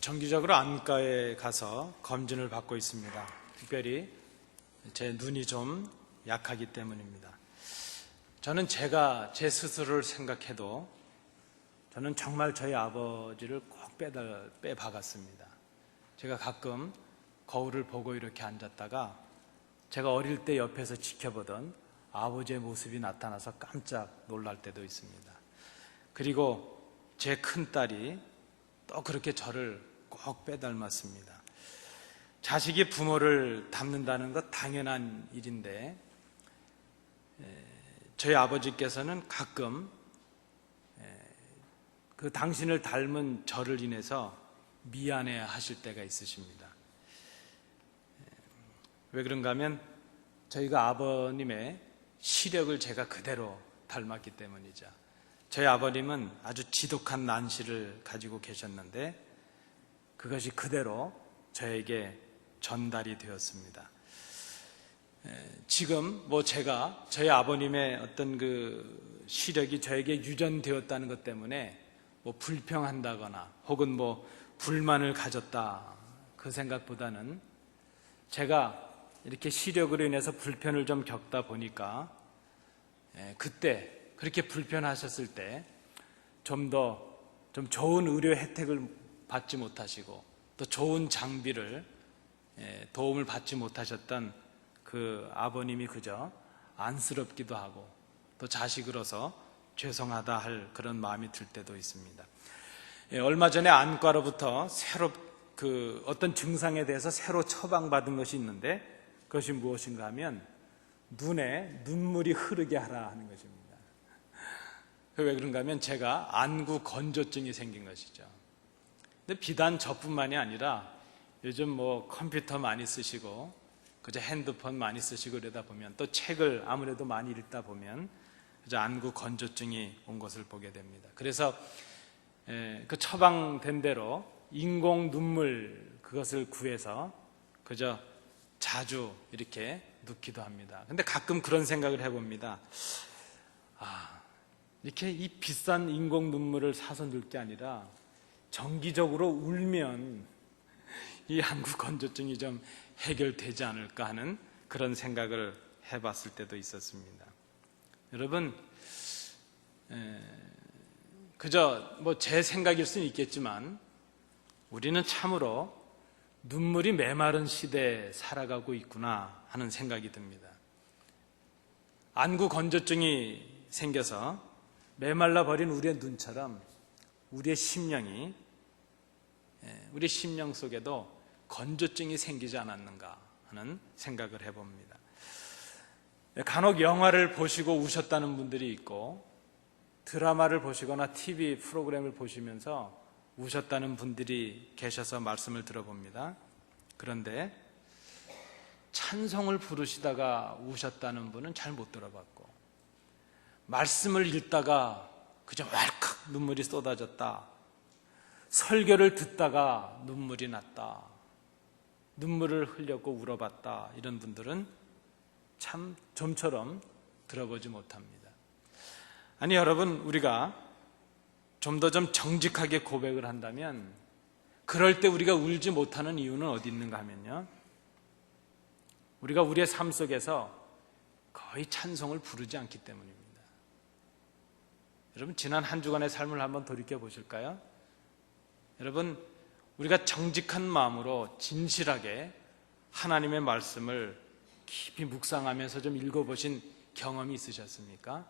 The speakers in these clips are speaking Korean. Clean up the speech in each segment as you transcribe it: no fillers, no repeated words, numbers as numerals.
정기적으로 안과에 가서 검진을 받고 있습니다. 특별히 제 눈이 좀 약하기 때문입니다. 저는 제가 제 스스로를 생각해도 저는 정말 저희 아버지를 꼭 빼박았습니다. 제가 가끔 거울을 보고 이렇게 앉았다가 제가 어릴 때 옆에서 지켜보던 아버지의 모습이 나타나서 깜짝 놀랄 때도 있습니다. 그리고 제 큰딸이 또 그렇게 저를 꼭 빼닮았습니다. 자식이 부모를 닮는다는 것 당연한 일인데 저희 아버지께서는 가끔 그 당신을 닮은 저를 인해서 미안해 하실 때가 있으십니다. 왜 그런가 하면 저희가 아버님의 시력을 제가 그대로 닮았기 때문이죠. 저희 아버님은 아주 지독한 난시를 가지고 계셨는데 그것이 그대로 저에게 전달이 되었습니다. 지금 제가 저희 아버님의 어떤 그 시력이 저에게 유전되었다는 것 때문에 불평한다거나 혹은 불만을 가졌다 그 생각보다는 제가 이렇게 시력으로 인해서 불편을 좀 겪다 보니까 그때 그렇게 불편하셨을 때 좀 좋은 의료 혜택을 받지 못하시고 또 좋은 장비를 도움을 받지 못하셨던 그 아버님이 그저 안쓰럽기도 하고 또 자식으로서 죄송하다 할 그런 마음이 들 때도 있습니다. 얼마 전에 안과로부터 새로 어떤 증상에 대해서 새로 처방받은 것이 있는데 그것이 무엇인가 하면 눈에 눈물이 흐르게 하라 하는 것입니다. 왜 그런가 하면 제가 안구 건조증이 생긴 것이죠. 근데 비단 저뿐만이 아니라 요즘 컴퓨터 많이 쓰시고 그저 핸드폰 많이 쓰시고 그러다 보면 또 책을 아무래도 많이 읽다 보면 그저 안구 건조증이 온 것을 보게 됩니다. 그래서 그 처방된 대로 인공 눈물 그것을 구해서 그저 자주 이렇게 눕기도 합니다. 근데 가끔 그런 생각을 해봅니다. 이렇게 이 비싼 인공 눈물을 사서 넣을 게 아니라 정기적으로 울면 이 안구 건조증이 좀 해결되지 않을까 하는 그런 생각을 해봤을 때도 있었습니다. 여러분, 그저 제 생각일 수는 있겠지만 우리는 참으로 눈물이 메마른 시대에 살아가고 있구나 하는 생각이 듭니다. 안구 건조증이 생겨서 메말라 버린 우리의 눈처럼 우리의 심령 속에도 건조증이 생기지 않았는가 하는 생각을 해봅니다. 간혹 영화를 보시고 우셨다는 분들이 있고 드라마를 보시거나 TV 프로그램을 보시면서 우셨다는 분들이 계셔서 말씀을 들어봅니다. 그런데 찬송을 부르시다가 우셨다는 분은 잘 못 들어봤고 말씀을 읽다가 그저 왈칵 눈물이 쏟아졌다, 설교를 듣다가 눈물이 났다, 눈물을 흘렸고 울어봤다, 이런 분들은 참 좀처럼 들어보지 못합니다. 아니 여러분, 우리가 좀 더 정직하게 고백을 한다면 그럴 때 우리가 울지 못하는 이유는 어디 있는가 하면요, 우리가 우리의 삶 속에서 거의 찬송을 부르지 않기 때문입니다. 여러분, 지난 한 주간의 삶을 한번 돌이켜 보실까요? 여러분, 우리가 정직한 마음으로 진실하게 하나님의 말씀을 깊이 묵상하면서 좀 읽어보신 경험이 있으셨습니까?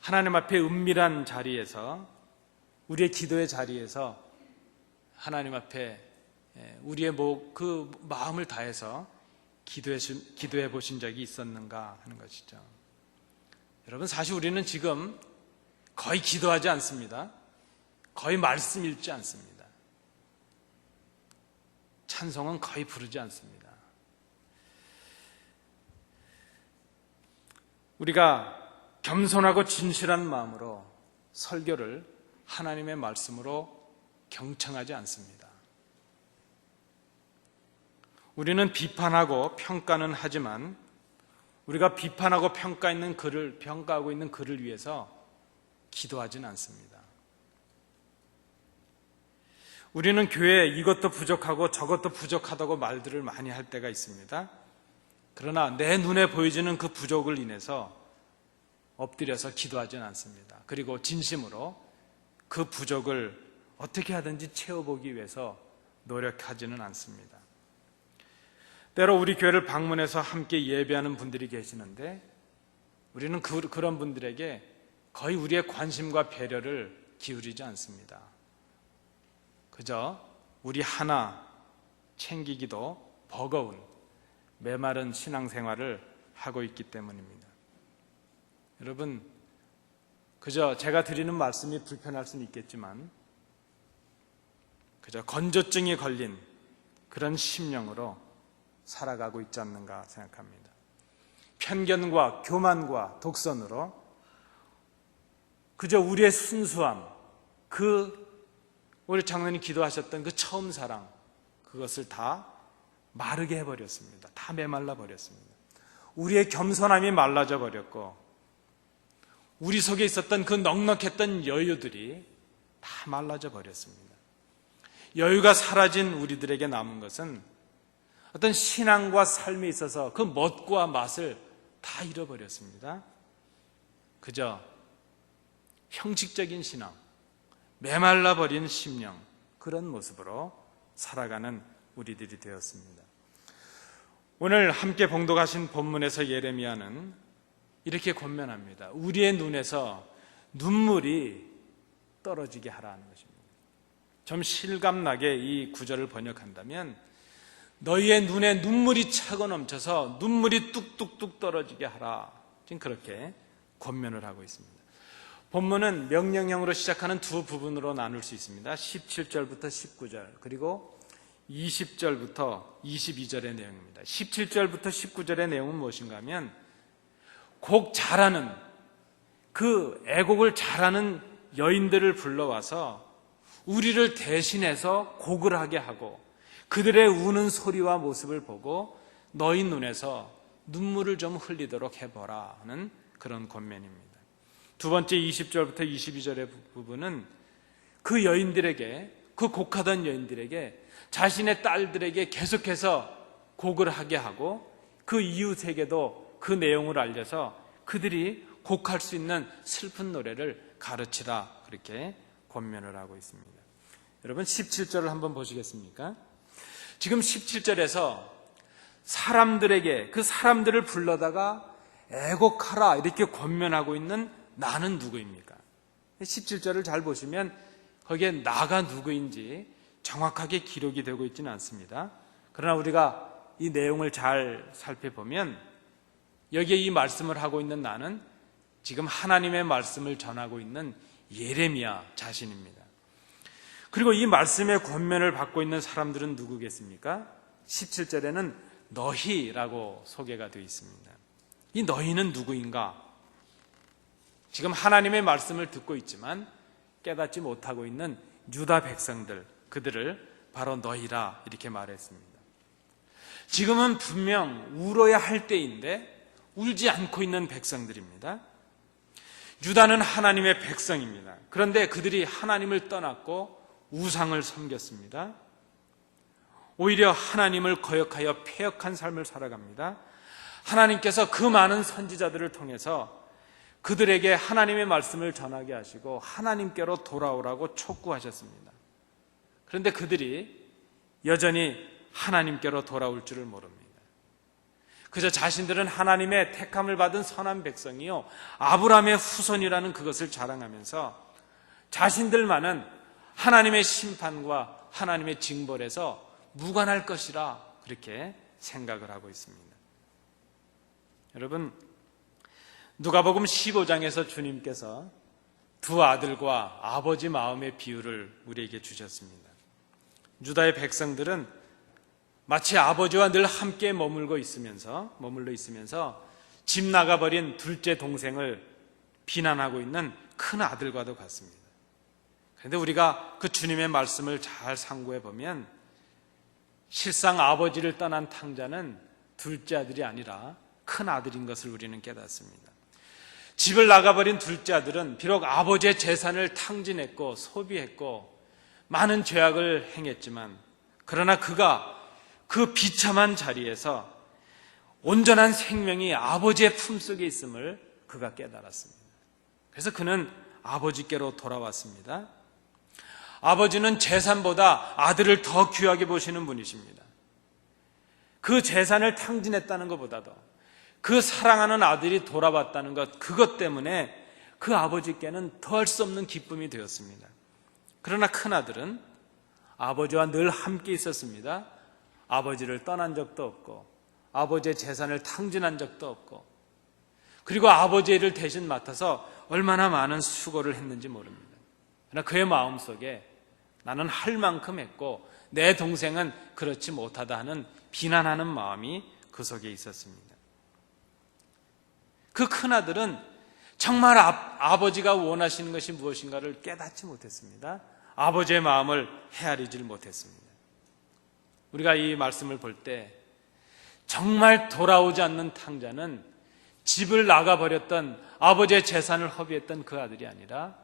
하나님 앞에 은밀한 자리에서, 우리의 기도의 자리에서 하나님 앞에 우리의 그 마음을 다해서 기도해 보신 적이 있었는가 하는 것이죠. 여러분, 사실 우리는 지금 거의 기도하지 않습니다. 거의 말씀 읽지 않습니다. 찬송은 거의 부르지 않습니다. 우리가 겸손하고 진실한 마음으로 설교를 하나님의 말씀으로 경청하지 않습니다. 우리는 비판하고 평가는 하지만 우리가 비판하고 평가하고 있는 그를 위해서 기도하지는 않습니다. 우리는 교회에 이것도 부족하고 저것도 부족하다고 말들을 많이 할 때가 있습니다. 그러나 내 눈에 보여지는 그 부족을 인해서 엎드려서 기도하지는 않습니다. 그리고 진심으로 그 부족을 어떻게 하든지 채워보기 위해서 노력하지는 않습니다. 때로 우리 교회를 방문해서 함께 예배하는 분들이 계시는데 우리는 그런 분들에게 거의 우리의 관심과 배려를 기울이지 않습니다. 그저 우리 하나 챙기기도 버거운 메마른 신앙생활을 하고 있기 때문입니다. 여러분, 그저 제가 드리는 말씀이 불편할 수는 있겠지만 그저 건조증이 걸린 그런 심령으로 살아가고 있지 않는가 생각합니다. 편견과 교만과 독선으로 그저 우리의 순수함, 우리 장로님 기도하셨던 그 처음 사랑, 그것을 다 마르게 해버렸습니다. 다 메말라 버렸습니다. 우리의 겸손함이 말라져 버렸고 우리 속에 있었던 그 넉넉했던 여유들이 다 말라져 버렸습니다. 여유가 사라진 우리들에게 남은 것은 어떤 신앙과 삶에 있어서 그 멋과 맛을 다 잃어버렸습니다. 그저 형식적인 신앙, 메말라버린 심령, 그런 모습으로 살아가는 우리들이 되었습니다. 오늘 함께 봉독하신 본문에서 예레미야는 이렇게 권면합니다. 우리의 눈에서 눈물이 떨어지게 하라는 것입니다. 좀 실감나게 이 구절을 번역한다면 너희의 눈에 눈물이 차고 넘쳐서 눈물이 뚝뚝뚝 떨어지게 하라. 지금 그렇게 권면을 하고 있습니다. 본문은 명령형으로 시작하는 두 부분으로 나눌 수 있습니다. 17절부터 19절 그리고 20절부터 22절의 내용입니다. 17절부터 19절의 내용은 무엇인가 하면 곡 잘하는 그 애곡을 잘하는 여인들을 불러와서 우리를 대신해서 곡을 하게 하고 그들의 우는 소리와 모습을 보고 너희 눈에서 눈물을 좀 흘리도록 해보라 하는 그런 권면입니다. 두 번째 20절부터 22절의 부분은 그 여인들에게, 그 곡하던 여인들에게 자신의 딸들에게 계속해서 곡을 하게 하고 그 이웃에게도 그 내용을 알려서 그들이 곡할 수 있는 슬픈 노래를 가르치라, 그렇게 권면을 하고 있습니다. 여러분 17절을 한번 보시겠습니까? 지금 17절에서 사람들에게, 그 사람들을 불러다가 애곡하라 이렇게 권면하고 있는 나는 누구입니까? 17절을 잘 보시면 거기에 나가 누구인지 정확하게 기록이 되고 있지는 않습니다. 그러나 우리가 이 내용을 잘 살펴보면 여기에 이 말씀을 하고 있는 나는 지금 하나님의 말씀을 전하고 있는 예레미야 자신입니다. 그리고 이 말씀의 권면을 받고 있는 사람들은 누구겠습니까? 17절에는 너희라고 소개가 되어 있습니다. 이 너희는 누구인가? 지금 하나님의 말씀을 듣고 있지만 깨닫지 못하고 있는 유다 백성들, 그들을 바로 너희라 이렇게 말했습니다. 지금은 분명 울어야 할 때인데 울지 않고 있는 백성들입니다. 유다는 하나님의 백성입니다. 그런데 그들이 하나님을 떠났고 우상을 섬겼습니다. 오히려 하나님을 거역하여 패역한 삶을 살아갑니다. 하나님께서 그 많은 선지자들을 통해서 그들에게 하나님의 말씀을 전하게 하시고 하나님께로 돌아오라고 촉구하셨습니다. 그런데 그들이 여전히 하나님께로 돌아올 줄을 모릅니다. 그저 자신들은 하나님의 택함을 받은 선한 백성이요 아브라함의 후손이라는 그것을 자랑하면서 자신들만은 하나님의 심판과 하나님의 징벌에서 무관할 것이라 그렇게 생각을 하고 있습니다. 여러분, 누가복음 15장에서 주님께서 두 아들과 아버지 마음의 비유를 우리에게 주셨습니다. 유다의 백성들은 마치 아버지와 늘 함께 머물러 있으면서 집 나가버린 둘째 동생을 비난하고 있는 큰 아들과도 같습니다. 그런데 우리가 그 주님의 말씀을 잘 상고해 보면 실상 아버지를 떠난 탕자는 둘째 아들이 아니라 큰 아들인 것을 우리는 깨닫습니다. 집을 나가버린 둘째 아들은 비록 아버지의 재산을 탕진했고 소비했고 많은 죄악을 행했지만 그러나 그가 그 비참한 자리에서 온전한 생명이 아버지의 품속에 있음을 그가 깨달았습니다. 그래서 그는 아버지께로 돌아왔습니다. 아버지는 재산보다 아들을 더 귀하게 보시는 분이십니다. 그 재산을 탕진했다는 것보다도 그 사랑하는 아들이 돌아왔다는 것, 그것 때문에 그 아버지께는 더할 수 없는 기쁨이 되었습니다. 그러나 큰아들은 아버지와 늘 함께 있었습니다. 아버지를 떠난 적도 없고 아버지의 재산을 탕진한 적도 없고, 그리고 아버지의 일을 대신 맡아서 얼마나 많은 수고를 했는지 모릅니다. 그러나 그의 마음속에 나는 할 만큼 했고 내 동생은 그렇지 못하다 하는 비난하는 마음이 그 속에 있었습니다. 그 큰아들은 정말 아버지가 원하시는 것이 무엇인가를 깨닫지 못했습니다. 아버지의 마음을 헤아리질 못했습니다. 우리가 이 말씀을 볼 때 정말 돌아오지 않는 탕자는 집을 나가버렸던, 아버지의 재산을 허비했던 그 아들이 아니라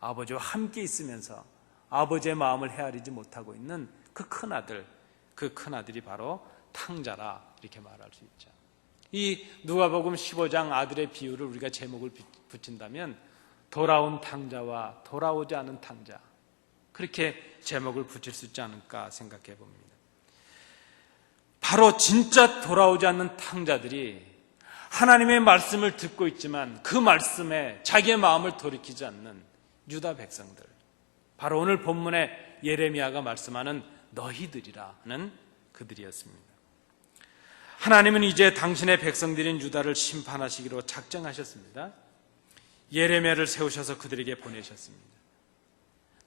아버지와 함께 있으면서 아버지의 마음을 헤아리지 못하고 있는 그 큰아들, 그 큰아들이 바로 탕자라, 이렇게 말할 수 있죠. 이 누가복음 15장 아들의 비유를 우리가 제목을 붙인다면 돌아온 탕자와 돌아오지 않은 탕자, 그렇게 제목을 붙일 수 있지 않을까 생각해 봅니다. 바로 진짜 돌아오지 않는 탕자들이 하나님의 말씀을 듣고 있지만 그 말씀에 자기의 마음을 돌이키지 않는 유다 백성들, 바로 오늘 본문에 예레미야가 말씀하는 너희들이라는 그들이었습니다. 하나님은 이제 당신의 백성들인 유다를 심판하시기로 작정하셨습니다. 예레미야를 세우셔서 그들에게 보내셨습니다.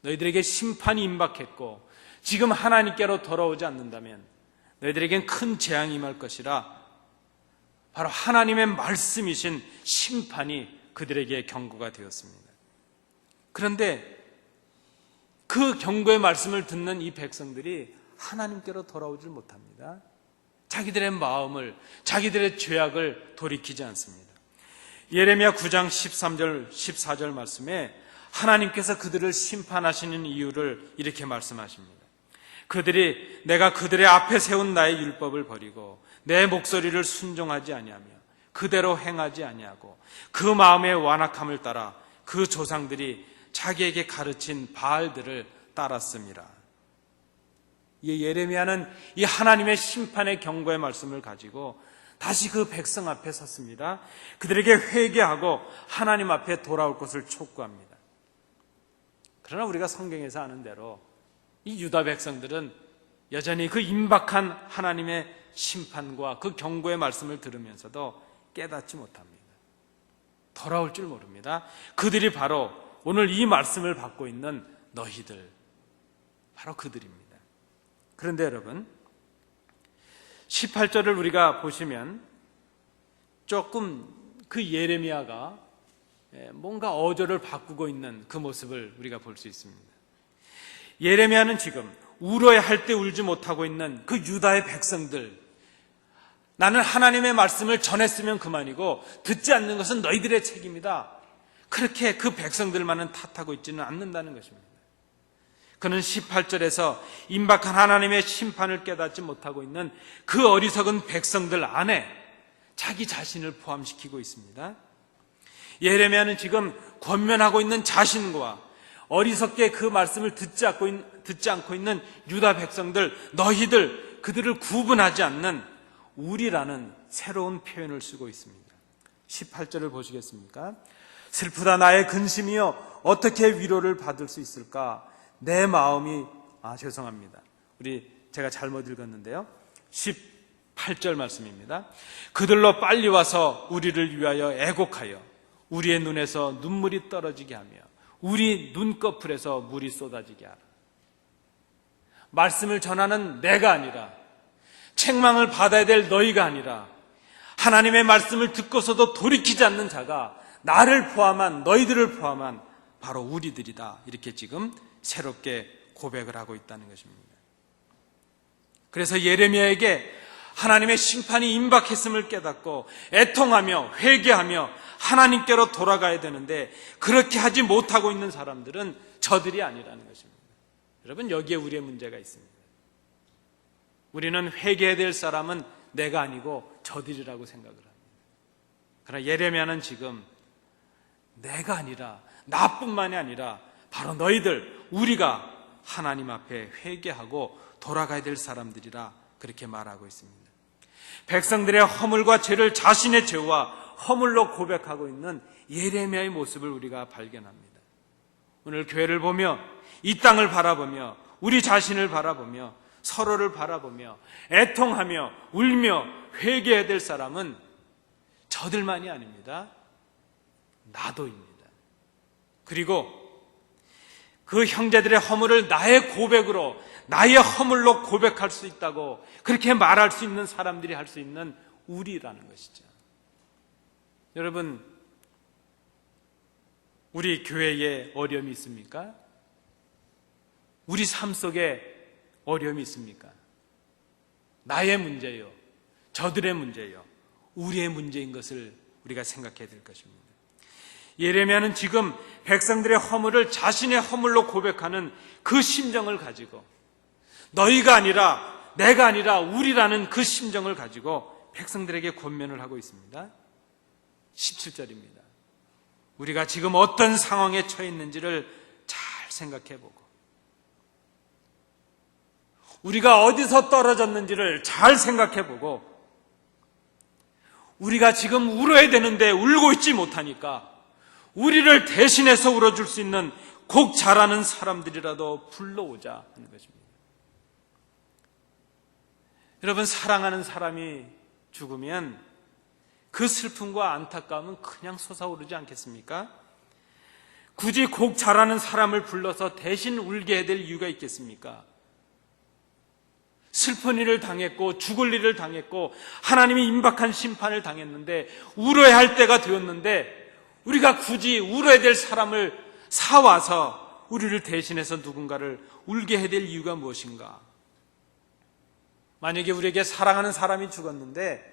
너희들에게 심판이 임박했고 지금 하나님께로 돌아오지 않는다면 너희들에겐 큰 재앙이 임할 것이라, 바로 하나님의 말씀이신 심판이 그들에게 경고가 되었습니다. 그런데 그 경고의 말씀을 듣는 이 백성들이 하나님께로 돌아오질 못합니다. 자기들의 마음을, 자기들의 죄악을 돌이키지 않습니다. 예레미야 9장 13절 14절 말씀에 하나님께서 그들을 심판하시는 이유를 이렇게 말씀하십니다. 그들이 내가 그들의 앞에 세운 나의 율법을 버리고 내 목소리를 순종하지 아니하며 그대로 행하지 아니하고 그 마음의 완악함을 따라 그 조상들이 자기에게 가르친 바알들을 따랐습니다. 예레미야는 이 하나님의 심판의 경고의 말씀을 가지고 다시 그 백성 앞에 섰습니다. 그들에게 회개하고 하나님 앞에 돌아올 것을 촉구합니다. 그러나 우리가 성경에서 아는 대로 이 유다 백성들은 여전히 그 임박한 하나님의 심판과 그 경고의 말씀을 들으면서도 깨닫지 못합니다. 돌아올 줄 모릅니다. 그들이 바로 오늘 이 말씀을 받고 있는 너희들, 바로 그들입니다. 그런데 여러분, 18절을 우리가 보시면 조금 그 예레미야가 뭔가 어조를 바꾸고 있는 그 모습을 우리가 볼 수 있습니다. 예레미야는 지금 울어야 할 때 울지 못하고 있는 그 유다의 백성들, 나는 하나님의 말씀을 전했으면 그만이고 듣지 않는 것은 너희들의 책임이다, 그렇게 그 백성들만은 탓하고 있지는 않는다는 것입니다. 그는 18절에서 임박한 하나님의 심판을 깨닫지 못하고 있는 그 어리석은 백성들 안에 자기 자신을 포함시키고 있습니다. 예레미야는 지금 권면하고 있는 자신과 어리석게 그 말씀을 듣지 않고 있는 유다 백성들, 너희들, 그들을 구분하지 않는 우리라는 새로운 표현을 쓰고 있습니다. 18절을 보시겠습니까? 슬프다 나의 근심이여 어떻게 위로를 받을 수 있을까? 내 마음이 죄송합니다. 제가 잘못 읽었는데요. 18절 말씀입니다. 그들로 빨리 와서 우리를 위하여 애곡하여 우리의 눈에서 눈물이 떨어지게 하며 우리 눈꺼풀에서 물이 쏟아지게 하라. 말씀을 전하는 내가 아니라, 책망을 받아야 될 너희가 아니라, 하나님의 말씀을 듣고서도 돌이키지 않는 자가 나를 포함한, 너희들을 포함한 바로 우리들이다, 이렇게 지금 새롭게 고백을 하고 있다는 것입니다. 그래서 예레미야에게 하나님의 심판이 임박했음을 깨닫고 애통하며 회개하며 하나님께로 돌아가야 되는데 그렇게 하지 못하고 있는 사람들은 저들이 아니라는 것입니다. 여러분, 여기에 우리의 문제가 있습니다. 우리는 회개해야 될 사람은 내가 아니고 저들이라고 생각을 합니다. 그러나 예레미야는 지금 내가 아니라, 나뿐만이 아니라 바로 너희들, 우리가 하나님 앞에 회개하고 돌아가야 될 사람들이라 그렇게 말하고 있습니다. 백성들의 허물과 죄를 자신의 죄와 허물로 고백하고 있는 예레미야의 모습을 우리가 발견합니다. 오늘 교회를 보며, 이 땅을 바라보며, 우리 자신을 바라보며, 서로를 바라보며 애통하며 울며 회개해야 될 사람은 저들만이 아닙니다. 나도입니다. 그리고 그 형제들의 허물을 나의 고백으로, 나의 허물로 고백할 수 있다고 그렇게 말할 수 있는 사람들이 할 수 있는 우리라는 것이죠. 여러분, 우리 교회에 어려움이 있습니까? 우리 삶 속에 어려움이 있습니까? 나의 문제요, 저들의 문제요, 우리의 문제인 것을 우리가 생각해야 될 것입니다. 예레미야는 지금 백성들의 허물을 자신의 허물로 고백하는 그 심정을 가지고, 너희가 아니라 내가 아니라 우리라는 그 심정을 가지고 백성들에게 권면을 하고 있습니다. 17절입니다. 우리가 지금 어떤 상황에 처해 있는지를 잘 생각해 보고, 우리가 어디서 떨어졌는지를 잘 생각해 보고, 우리가 지금 울어야 되는데 울고 있지 못하니까 우리를 대신해서 울어줄 수 있는 곡 잘하는 사람들이라도 불러오자 하는 것입니다. 여러분, 사랑하는 사람이 죽으면 그 슬픔과 안타까움은 그냥 솟아오르지 않겠습니까? 굳이 곡 잘하는 사람을 불러서 대신 울게 해야 될 이유가 있겠습니까? 슬픈 일을 당했고 죽을 일을 당했고 하나님이 임박한 심판을 당했는데 울어야 할 때가 되었는데 우리가 굳이 울어야 될 사람을 사와서 우리를 대신해서 누군가를 울게 해야 될 이유가 무엇인가? 만약에 우리에게 사랑하는 사람이 죽었는데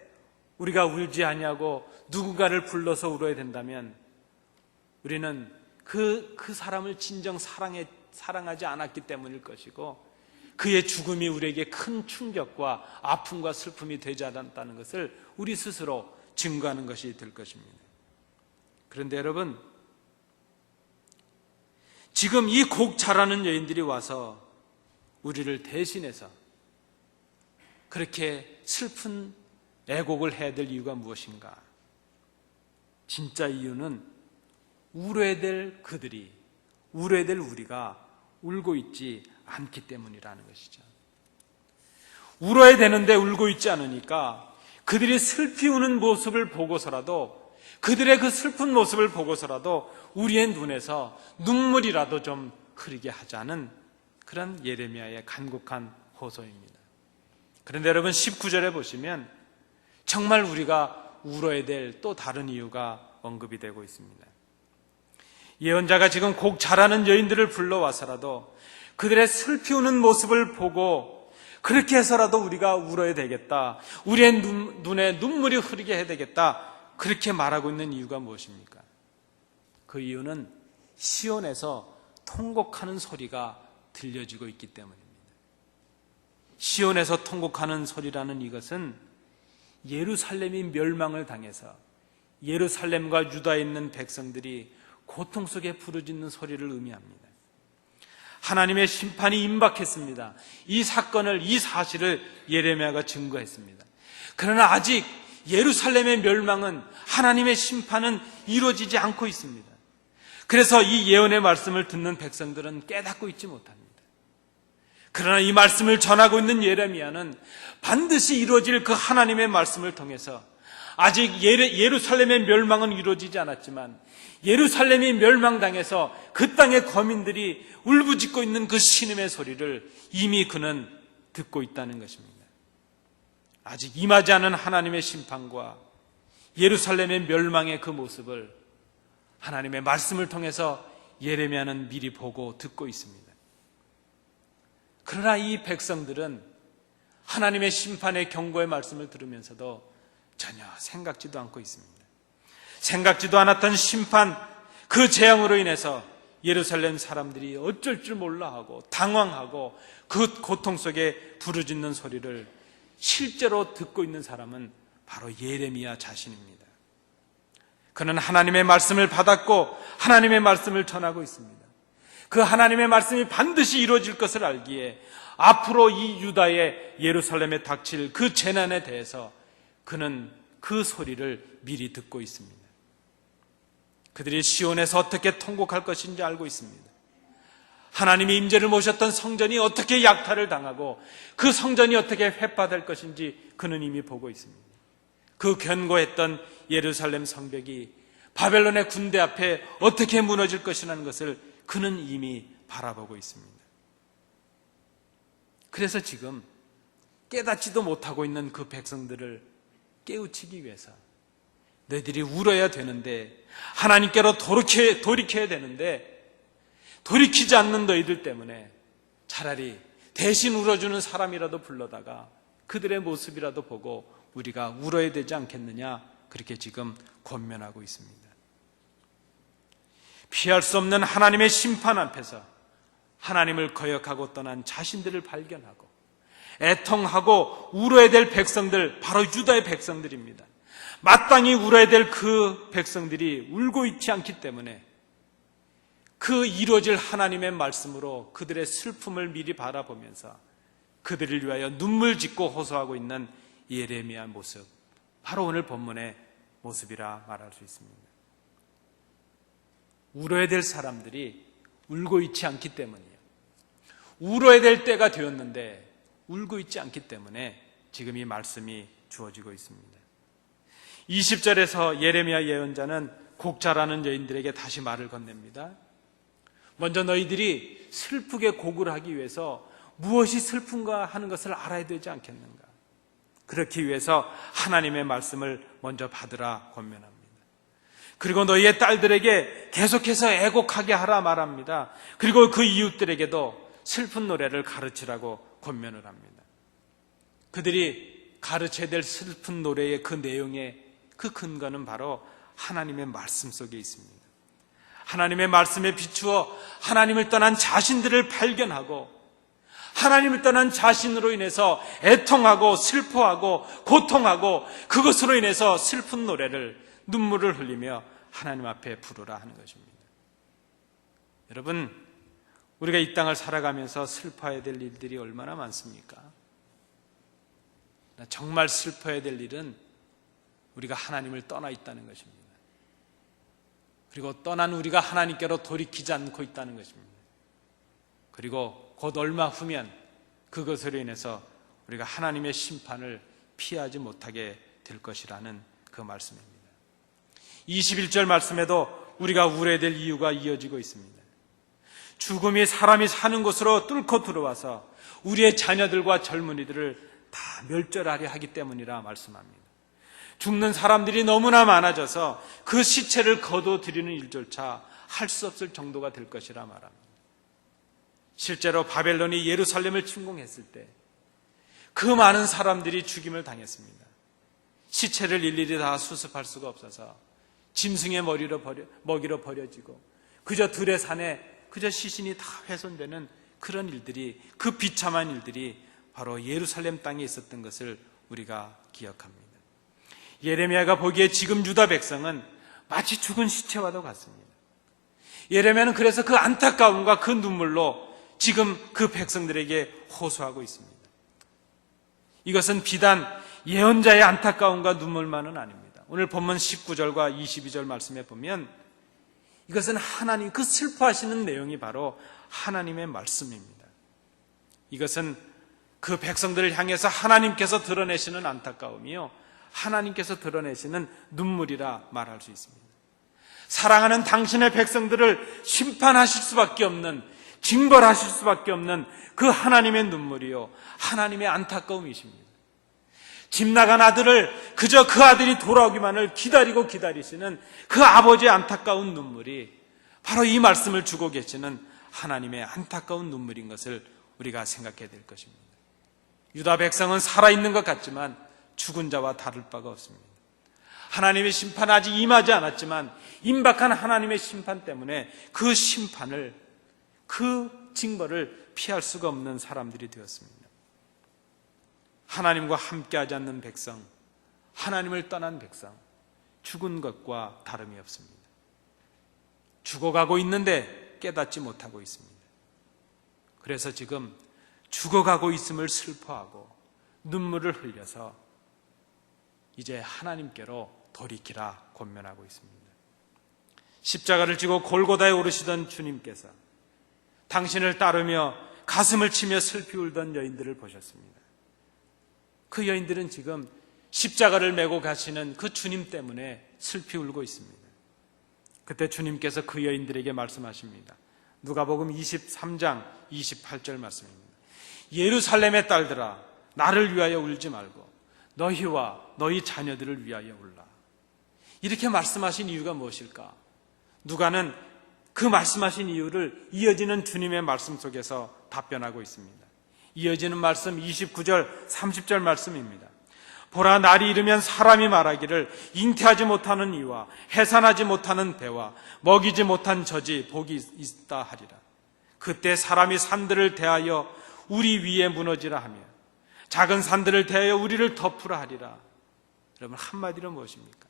우리가 울지 아니하고 누군가를 불러서 울어야 된다면 우리는 그 사람을 진정 사랑하지 않았기 때문일 것이고, 그의 죽음이 우리에게 큰 충격과 아픔과 슬픔이 되지 않았다는 것을 우리 스스로 증거하는 것이 될 것입니다. 그런데 여러분, 지금 이 곡 잘하는 여인들이 와서 우리를 대신해서 그렇게 슬픈 애곡을 해야 될 이유가 무엇인가? 진짜 이유는 울어야 될 그들이, 울어야 될 우리가 울고 있지 않기 때문이라는 것이죠. 울어야 되는데 울고 있지 않으니까 그들이 슬피 우는 모습을 보고서라도, 그들의 그 슬픈 모습을 보고서라도 우리의 눈에서 눈물이라도 좀 흐르게 하자는 그런 예레미야의 간곡한 호소입니다. 그런데 여러분, 19절에 보시면 정말 우리가 울어야 될 또 다른 이유가 언급이 되고 있습니다. 예언자가 지금 곡 잘하는 여인들을 불러와서라도 그들의 슬피 우는 모습을 보고 그렇게 해서라도 우리가 울어야 되겠다, 우리의 눈에 눈물이 흐르게 해야 되겠다, 그렇게 말하고 있는 이유가 무엇입니까? 그 이유는 시온에서 통곡하는 소리가 들려지고 있기 때문입니다. 시온에서 통곡하는 소리라는 이것은 예루살렘이 멸망을 당해서 예루살렘과 유다에 있는 백성들이 고통 속에 부르짖는 소리를 의미합니다. 하나님의 심판이 임박했습니다. 이 사건을, 이 사실을 예레미야가 증거했습니다. 그러나 아직 예루살렘의 멸망은, 하나님의 심판은 이루어지지 않고 있습니다. 그래서 이 예언의 말씀을 듣는 백성들은 깨닫고 있지 못합니다. 그러나 이 말씀을 전하고 있는 예레미야는 반드시 이루어질 그 하나님의 말씀을 통해서, 아직 예루살렘의 멸망은 이루어지지 않았지만 예루살렘이 멸망당해서 그 땅의 거민들이 울부짖고 있는 그 신음의 소리를 이미 그는 듣고 있다는 것입니다. 아직 임하지 않은 하나님의 심판과 예루살렘의 멸망의 그 모습을 하나님의 말씀을 통해서 예레미야는 미리 보고 듣고 있습니다. 그러나 이 백성들은 하나님의 심판의 경고의 말씀을 들으면서도 전혀 생각지도 않고 있습니다. 생각지도 않았던 심판, 그 재앙으로 인해서 예루살렘 사람들이 어쩔 줄 몰라 하고 당황하고 그 고통 속에 부르짖는 소리를 실제로 듣고 있는 사람은 바로 예레미야 자신입니다. 그는 하나님의 말씀을 받았고 하나님의 말씀을 전하고 있습니다. 그 하나님의 말씀이 반드시 이루어질 것을 알기에 앞으로 이 유다의 예루살렘에 닥칠 그 재난에 대해서 그는 그 소리를 미리 듣고 있습니다. 그들이 시온에서 어떻게 통곡할 것인지 알고 있습니다. 하나님의 임재를 모셨던 성전이 어떻게 약탈을 당하고 그 성전이 어떻게 회파될 것인지 그는 이미 보고 있습니다. 그 견고했던 예루살렘 성벽이 바벨론의 군대 앞에 어떻게 무너질 것이라는 것을 그는 이미 바라보고 있습니다. 그래서 지금 깨닫지도 못하고 있는 그 백성들을 깨우치기 위해서 너희들이 울어야 되는데 하나님께로 돌이켜야 되는데 돌이키지 않는 너희들 때문에 차라리 대신 울어주는 사람이라도 불러다가 그들의 모습이라도 보고 우리가 울어야 되지 않겠느냐, 그렇게 지금 권면하고 있습니다. 피할 수 없는 하나님의 심판 앞에서 하나님을 거역하고 떠난 자신들을 발견하고 애통하고 울어야 될 백성들, 바로 유다의 백성들입니다. 마땅히 울어야 될 그 백성들이 울고 있지 않기 때문에 그 이루어질 하나님의 말씀으로 그들의 슬픔을 미리 바라보면서 그들을 위하여 눈물 짓고 호소하고 있는 예레미야 모습, 바로 오늘 본문의 모습이라 말할 수 있습니다. 울어야 될 사람들이 울고 있지 않기 때문이에요. 울어야 될 때가 되었는데 울고 있지 않기 때문에 지금 이 말씀이 주어지고 있습니다. 20절에서 예레미야 예언자는 곡자라는 여인들에게 다시 말을 건넵니다. 먼저 너희들이 슬프게 곡을 하기 위해서 무엇이 슬픈가 하는 것을 알아야 되지 않겠는가? 그렇기 위해서 하나님의 말씀을 먼저 받으라 권면합니다. 그리고 너희의 딸들에게 계속해서 애곡하게 하라 말합니다. 그리고 그 이웃들에게도 슬픈 노래를 가르치라고 권면을 합니다. 그들이 가르쳐야 될 슬픈 노래의 그 내용의 그 근거는 바로 하나님의 말씀 속에 있습니다. 하나님의 말씀에 비추어 하나님을 떠난 자신들을 발견하고 하나님을 떠난 자신으로 인해서 애통하고 슬퍼하고 고통하고 그것으로 인해서 슬픈 노래를, 눈물을 흘리며 하나님 앞에 부르라 하는 것입니다. 여러분, 우리가 이 땅을 살아가면서 슬퍼해야 될 일들이 얼마나 많습니까? 정말 슬퍼해야 될 일은 우리가 하나님을 떠나 있다는 것입니다. 그리고 떠난 우리가 하나님께로 돌이키지 않고 있다는 것입니다. 그리고 곧 얼마 후면 그것으로 인해서 우리가 하나님의 심판을 피하지 못하게 될 것이라는 그 말씀입니다. 21절 말씀에도 우리가 울어야 될 이유가 이어지고 있습니다. 죽음이 사람이 사는 곳으로 뚫고 들어와서 우리의 자녀들과 젊은이들을 다 멸절하려 하기 때문이라 말씀합니다. 죽는 사람들이 너무나 많아져서 그 시체를 거둬들이는 일조차 할 수 없을 정도가 될 것이라 말합니다. 실제로 바벨론이 예루살렘을 침공했을 때 그 많은 사람들이 죽임을 당했습니다. 시체를 일일이 다 수습할 수가 없어서 짐승의 먹이로 버려지고 그저 들의 산에 그저 시신이 다 훼손되는 그런 일들이, 그 비참한 일들이 바로 예루살렘 땅에 있었던 것을 우리가 기억합니다. 예레미야가 보기에 지금 유다 백성은 마치 죽은 시체와도 같습니다. 예레미야는 그래서 그 안타까움과 그 눈물로 지금 그 백성들에게 호소하고 있습니다. 이것은 비단 예언자의 안타까움과 눈물만은 아닙니다. 오늘 본문 19절과 22절 말씀에 보면 이것은 하나님, 그 슬퍼하시는 내용이 바로 하나님의 말씀입니다. 이것은 그 백성들을 향해서 하나님께서 드러내시는 안타까움이요, 하나님께서 드러내시는 눈물이라 말할 수 있습니다. 사랑하는 당신의 백성들을 심판하실 수밖에 없는, 징벌하실 수밖에 없는 그 하나님의 눈물이요, 하나님의 안타까움이십니다. 집 나간 아들을 그저 그 아들이 돌아오기만을 기다리시는 그 아버지의 안타까운 눈물이 바로 이 말씀을 주고 계시는 하나님의 안타까운 눈물인 것을 우리가 생각해야 될 것입니다. 유다 백성은 살아있는 것 같지만 죽은 자와 다를 바가 없습니다. 하나님의 심판 아직 임하지 않았지만 임박한 하나님의 심판 때문에 그 심판을, 그 징벌을 피할 수가 없는 사람들이 되었습니다. 하나님과 함께하지 않는 백성, 하나님을 떠난 백성, 죽은 것과 다름이 없습니다. 죽어가고 있는데 깨닫지 못하고 있습니다. 그래서 지금 죽어가고 있음을 슬퍼하고 눈물을 흘려서 이제 하나님께로 돌이키라 권면하고 있습니다. 십자가를 지고 골고다에 오르시던 주님께서 당신을 따르며 가슴을 치며 슬피 울던 여인들을 보셨습니다. 그 여인들은 지금 십자가를 메고 가시는 그 주님 때문에 슬피 울고 있습니다. 그때 주님께서 그 여인들에게 말씀하십니다. 누가복음 23장 28절 말씀입니다. 예루살렘의 딸들아, 나를 위하여 울지 말고 너희와 너희 자녀들을 위하여 울라. 이렇게 말씀하신 이유가 무엇일까? 누가는 그 말씀하신 이유를 이어지는 주님의 말씀 속에서 답변하고 있습니다. 이어지는 말씀 29절 30절 말씀입니다. 보라, 날이 이르면 사람이 말하기를 잉태하지 못하는 이와 해산하지 못하는 배와 먹이지 못한 젖이 복이 있다 하리라. 그때 사람이 산들을 대하여 우리 위에 무너지라 하며 작은 산들을 대하여 우리를 덮으라 하리라. 여러분, 한마디로 무엇입니까?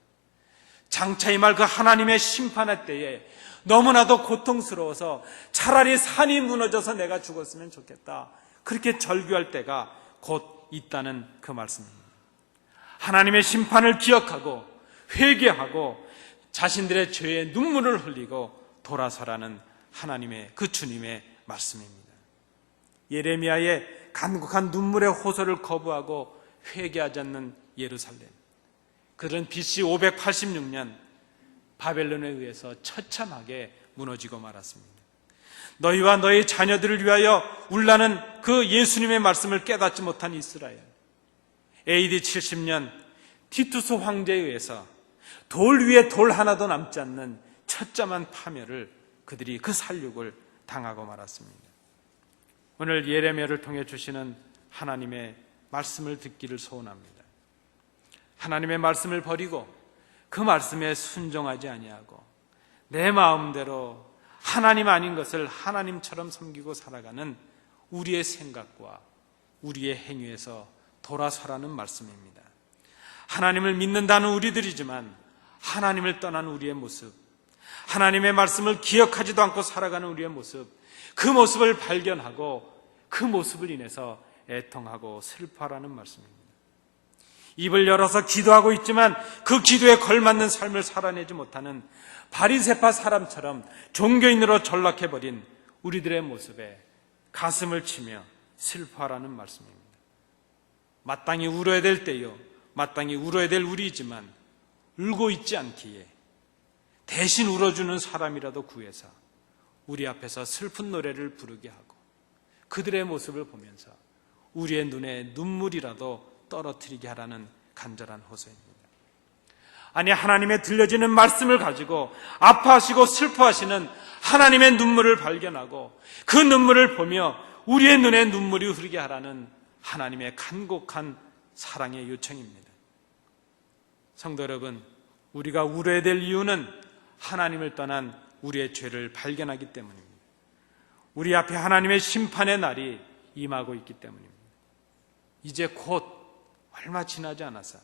장차 임할 그 하나님의 심판의 때에 너무나도 고통스러워서 차라리 산이 무너져서 내가 죽었으면 좋겠다, 그렇게 절규할 때가 곧 있다는 그 말씀입니다. 하나님의 심판을 기억하고 회개하고 자신들의 죄에 눈물을 흘리고 돌아서라는 하나님의, 그 주님의 말씀입니다. 예레미야의 간곡한 눈물의 호소를 거부하고 회개하지 않는 예루살렘, 그들은 BC 586년 바벨론에 의해서 처참하게 무너지고 말았습니다. 너희와 너희 자녀들을 위하여 울라는 그 예수님의 말씀을 깨닫지 못한 이스라엘, AD 70년 티투스 황제에 의해서 돌 위에 돌 하나도 남지 않는 처참한 파멸을, 그들이 그 살육을 당하고 말았습니다. 오늘 예레미야를 통해 주시는 하나님의 말씀을 듣기를 소원합니다. 하나님의 말씀을 버리고 그 말씀에 순종하지 아니하고 내 마음대로 하나님 아닌 것을 하나님처럼 섬기고 살아가는 우리의 생각과 우리의 행위에서 돌아서라는 말씀입니다. 하나님을 믿는다는 우리들이지만 하나님을 떠난 우리의 모습, 하나님의 말씀을 기억하지도 않고 살아가는 우리의 모습, 그 모습을 발견하고 그 모습을 인해서 애통하고 슬퍼하라는 말씀입니다. 입을 열어서 기도하고 있지만 그 기도에 걸맞는 삶을 살아내지 못하는 바리새파 사람처럼 종교인으로 전락해버린 우리들의 모습에 가슴을 치며 슬퍼하라는 말씀입니다. 마땅히 울어야 될 때요, 마땅히 울어야 될 우리이지만 울고 있지 않기에 대신 울어주는 사람이라도 구해서 우리 앞에서 슬픈 노래를 부르게 하고 그들의 모습을 보면서 우리의 눈에 눈물이라도 떨어뜨리게 하라는 간절한 호소입니다. 아니, 하나님의 들려지는 말씀을 가지고 아파하시고 슬퍼하시는 하나님의 눈물을 발견하고 그 눈물을 보며 우리의 눈에 눈물이 흐르게 하라는 하나님의 간곡한 사랑의 요청입니다. 성도 여러분, 우리가 울어야 될 이유는 하나님을 떠난 우리의 죄를 발견하기 때문입니다. 우리 앞에 하나님의 심판의 날이 임하고 있기 때문입니다. 이제 곧 얼마 지나지 않아서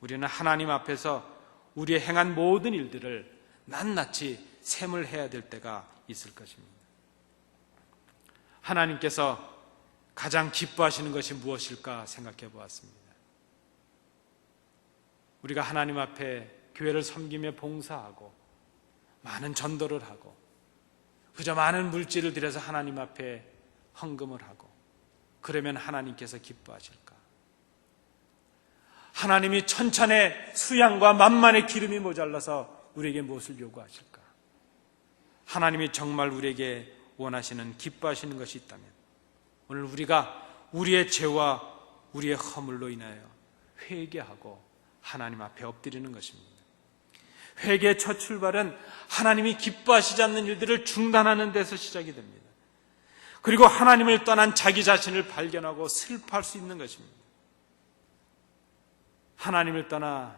우리는 하나님 앞에서 우리의 행한 모든 일들을 낱낱이 셈을 될 때가 있을 것입니다. 하나님께서 가장 기뻐하시는 것이 무엇일까 생각해 보았습니다. 우리가 하나님 앞에 교회를 섬기며 봉사하고 많은 전도를 하고 그저 많은 물질을 들여서 하나님 앞에 헌금을 하고 그러면 하나님께서 기뻐하실까? 하나님이 천천의 수양과 만만의 기름이 모자라서 우리에게 무엇을 요구하실까? 하나님이 정말 우리에게 원하시는, 기뻐하시는 것이 있다면 오늘 우리가 우리의 죄와 우리의 허물로 인하여 회개하고 하나님 앞에 엎드리는 것입니다. 회개의 첫 출발은 하나님이 기뻐하시지 않는 일들을 중단하는 데서 시작이 됩니다. 그리고 하나님을 떠난 자기 자신을 발견하고 슬퍼할 수 있는 것입니다. 하나님을 떠나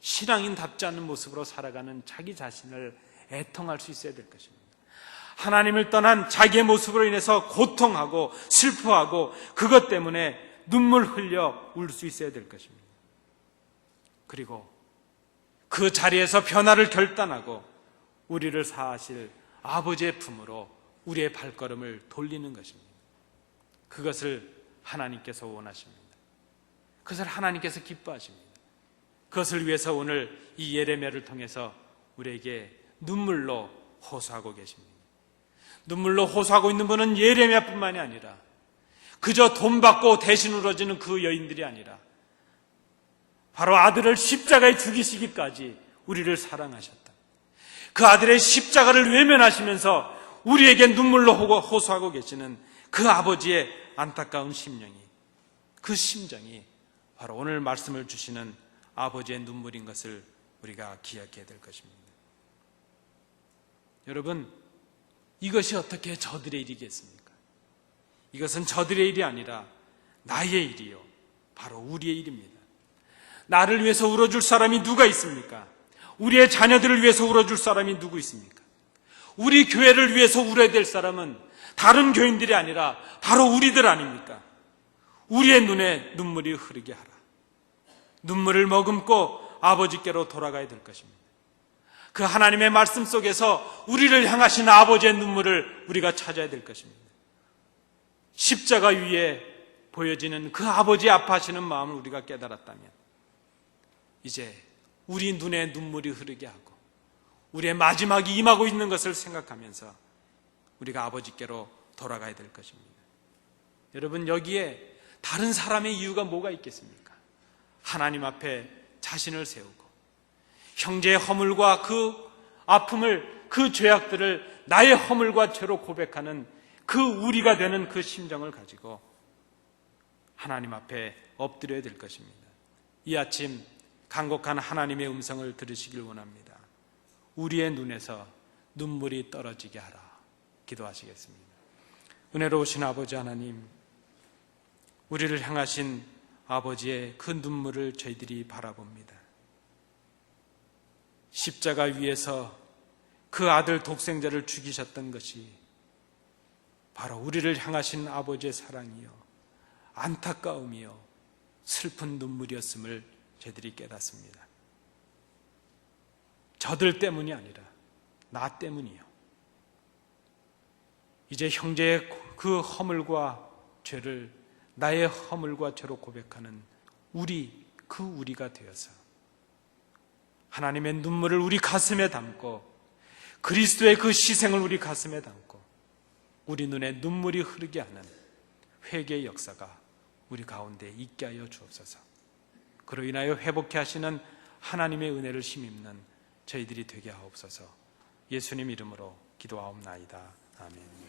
신앙인답지 않은 모습으로 살아가는 자기 자신을 애통할 수 있어야 될 것입니다. 하나님을 떠난 자기의 모습으로 인해서 고통하고 슬퍼하고 그것 때문에 눈물 흘려 울 수 있어야 될 것입니다. 그리고 그 자리에서 변화를 결단하고 우리를 사하실 아버지의 품으로 우리의 발걸음을 돌리는 것입니다. 그것을 하나님께서 원하십니다. 그것을 하나님께서 기뻐하십니다. 그것을 위해서 오늘 이 예레미야를 통해서 우리에게 눈물로 호소하고 계십니다. 눈물로 호소하고 있는 분은 예레미야뿐만이 아니라 그저 돈 받고 대신 울어지는 그 여인들이 아니라 바로 아들을 십자가에 죽이시기까지 우리를 사랑하셨다. 그 아들의 십자가를 외면하시면서 우리에게 눈물로 호소하고 계시는 그 아버지의 안타까운 심령이, 그 심정이 바로 오늘 말씀을 주시는 아버지의 눈물인 것을 우리가 기억해야 될 것입니다. 여러분, 이것이 어떻게 저들의 일이겠습니까? 이것은 저들의 일이 아니라 나의 일이요, 바로 우리의 일입니다. 나를 위해서 울어줄 사람이 누가 있습니까? 우리의 자녀들을 위해서 울어줄 사람이 누구 있습니까? 우리 교회를 위해서 울어야 될 사람은 다른 교인들이 아니라 바로 우리들 아닙니까? 우리의 눈에 눈물이 흐르게 하라. 눈물을 머금고 아버지께로 돌아가야 될 것입니다. 그 하나님의 말씀 속에서 우리를 향하신 아버지의 눈물을 우리가 찾아야 될 것입니다. 십자가 위에 보여지는 그 아버지 아파하시는 마음을 우리가 깨달았다면 이제 우리 눈에 눈물이 흐르게 하고 우리의 마지막이 임하고 있는 것을 생각하면서 우리가 아버지께로 돌아가야 될 것입니다. 여러분, 여기에 다른 사람의 이유가 뭐가 있겠습니까? 하나님 앞에 자신을 세우고 형제의 허물과 그 아픔을, 그 죄악들을 나의 허물과 죄로 고백하는 그 우리가 되는 그 심정을 가지고 하나님 앞에 엎드려야 될 것입니다. 이 아침 간곡한 하나님의 음성을 들으시길 원합니다. 우리의 눈에서 눈물이 떨어지게 하라. 기도하시겠습니다. 은혜로우신 아버지 하나님, 우리를 향하신 아버지의 그 눈물을 저희들이 바라봅니다. 십자가 위에서 그 아들 독생자를 죽이셨던 것이 바로 우리를 향하신 아버지의 사랑이요, 안타까움이요, 슬픈 눈물이었음을 저희들이 깨닫습니다. 저들 때문이 아니라 나 때문이요. 이제 형제의 그 허물과 죄를 나의 허물과 죄로 고백하는 그 우리가 되어서 하나님의 눈물을 우리 가슴에 담고 그리스도의 그 희생을 우리 가슴에 담고 우리 눈에 눈물이 흐르게 하는 회개의 역사가 우리 가운데 있게 하여 주옵소서. 그로 인하여 회복케 하시는 하나님의 은혜를 힘입는 저희들이 되게 하옵소서. 예수님 이름으로 기도하옵나이다. 아멘.